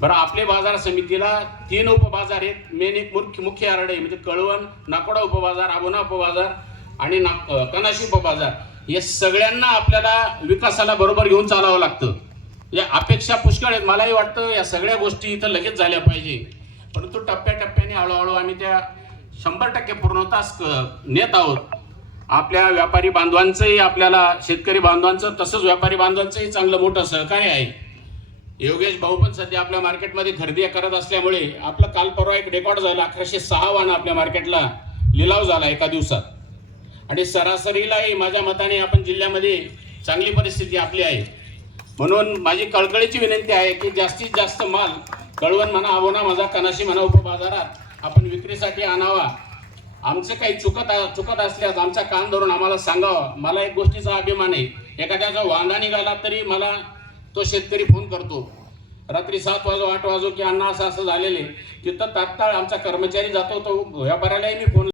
बरं आपले बाजार समितीला तीन उपबाजार आहेत. मेन एक मुख्य मुख्य आरडे आहे म्हणजे कळवण नाकोडा उपबाजार आबोना उपबाजार आणि नाक कनाशी उपबाजार. या सगळ्यांना आपल्याला विकासाला बरोबर घेऊन चालावं लागतं. या अपेक्षा पुष्कळ आहेत. मलाही वाटतं या सगळ्या गोष्टी इथं लगेच झाल्या पाहिजे. परंतु टप्प्याटप्प्याने हळूहळू आम्ही त्या शंभर टक्के पूर्णतास नेत आहोत. आपल्या व्यापारी बांधवांचंही आपल्याला शेतकरी बांधवांचं तसंच व्यापारी बांधवांचंही चांगलं मोठं सहकार्य आहे. योगेश भाऊ पण सध्या आपल्या मार्केटमध्ये खरेदी करत असल्यामुळे आपलं काल परवा एक रेकॉर्ड झाला अकराशे सहा वाहनं आपल्या मार्केटला लिलाव झाला एका दिवसात. आणि सरासरीलाही माझ्या मताने आपण जिल्ह्यामध्ये चांगली परिस्थिती आपली आहे. म्हणून माझी कळकळीची विनंती आहे की जास्तीत जास्त माल कळवण म्हणा आवना माझा कनाशी म्हणा उपबाजारात आपण विक्रीसाठी आणावा. आमचं काही चुकत चुकत असल्यास आमचा कान धरून आम्हाला सांगावं. मला एक गोष्टीचा अभिमान आहे. एखाद्याचा वांदा निघाला तरी मला तो शेतकरी फोन करतो. रात्री सात वाजो आठ वाजो की अण्णा असं असं झालेले तिथं तात्काळ आमचा कर्मचारी जातो तो व्यापाऱ्यालाही मी फोन